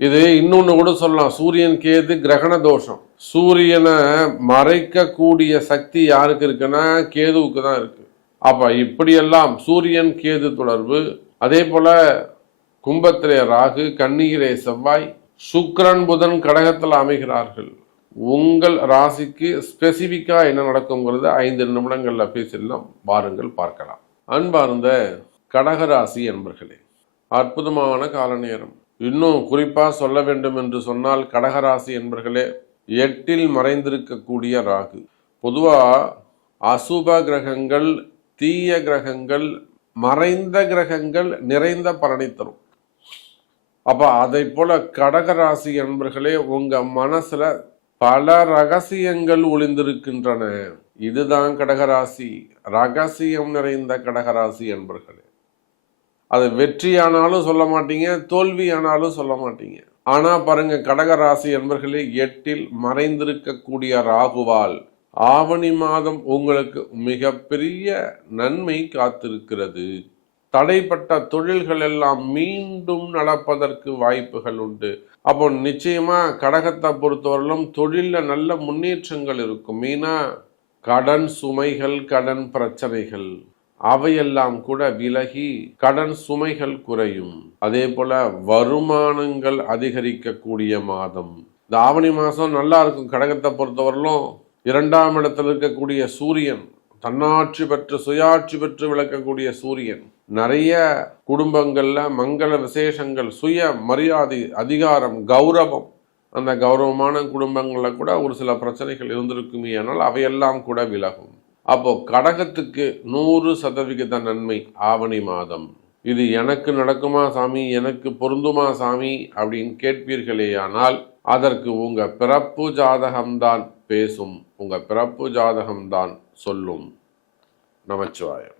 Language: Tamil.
இது இன்னொன்று கூட சொல்லலாம். சூரியன் கேது கிரகண தோஷம். சூரியனை மறைக்கக்கூடிய சக்தி யாருக்கு இருக்குன்னா கேதுவுக்கு தான் இருக்கு. அப்ப இப்படியெல்லாம் சூரியன் கேது தொடர்பு அதே போல கும்பத்திலே ராகு கண்ணீரே செவ்வாய் சுக்ரன் புதன் கடகத்தில் அமைகிறார்கள். உங்கள் ராசிக்கு ஸ்பெசிஃபிக்காக என்ன நடக்குங்கிறது ஐந்து நிமிடங்கள்ல பேசிடலாம். வாருங்கள் பார்க்கலாம். அன்பார்ந்த கடகராசி என்பர்களே அற்புதமான கால நேரம் இன்னும் குறிப்பாக சொல்ல வேண்டும் என்று சொன்னால் கடகராசி என்பர்களே எட்டில் மறைந்திருக்கக்கூடிய ராகு. பொதுவாக அசுப கிரகங்கள் தீய கிரகங்கள் மறைந்த கிரகங்கள் நிறைந்த பலனை தரும். அப்போ அதை போல கடகராசி என்பர்களே உங்கள் மனசில் பல ரகசியங்கள் ஒளிந்திருக்கின்றன. இதுதான் கடகராசி. ரகசியம் நிறைந்த கடகராசி என்பர்களே. அது வெற்றியானாலும் சொல்ல மாட்டீங்க தோல்வியானாலும் சொல்ல மாட்டீங்க. ஆனா பாருங்க கடகராசி என்பர்களே எட்டில் மறைந்திருக்கக்கூடிய ராகுவால் ஆவணி மாதம் உங்களுக்கு மிகப்பெரிய நன்மை காத்திருக்கிறது. தடைப்பட்ட தொழில்கள் எல்லாம் மீண்டும் நடப்பதற்கு வாய்ப்புகள் உண்டு. அப்போ நிச்சயமா கடகத்தை பொறுத்தவரையிலும் தொழிலில் நல்ல முன்னேற்றங்கள் இருக்கும். மீனா கடன் சுமைகள் கடன் பிரச்சனைகள். அவையெல்லாம் கூட விலகி கடன் சுமைகள் குறையும். அதே போல வருமானங்கள் அதிகரிக்கக்கூடிய மாதம். இந்த ஆவணி மாதம் நல்லா இருக்கும். கடகத்தை பொறுத்தவரையிலும் இரண்டாம் இடத்தில் இருக்கக்கூடிய சூரியன் தன்னாட்சி பெற்று சுயாட்சி பெற்று விளக்கக்கூடிய சூரியன். நிறைய குடும்பங்களில் மங்கள விசேஷங்கள் சுய மரியாதை அதிகாரம் கௌரவம். அந்த கௌரவமான குடும்பங்களில் கூட ஒரு சில பிரச்சனைகள் இருந்திருக்குமே ஆனால் அவையெல்லாம் கூட விலகும். அப்போ கடகத்துக்கு நூறு சதவிகித நன்மை ஆவணி மாதம். இது எனக்கு நடக்குமா சாமி? எனக்கு பொருந்துமா சாமி? அப்படின்னு கேட்பீர்களேயானால் அதற்கு உங்க பிறப்பு ஜாதகம்தான் பேசும். உங்க பிறப்பு ஜாதகம்தான் சொல்லும். நமச்சிவாயம்.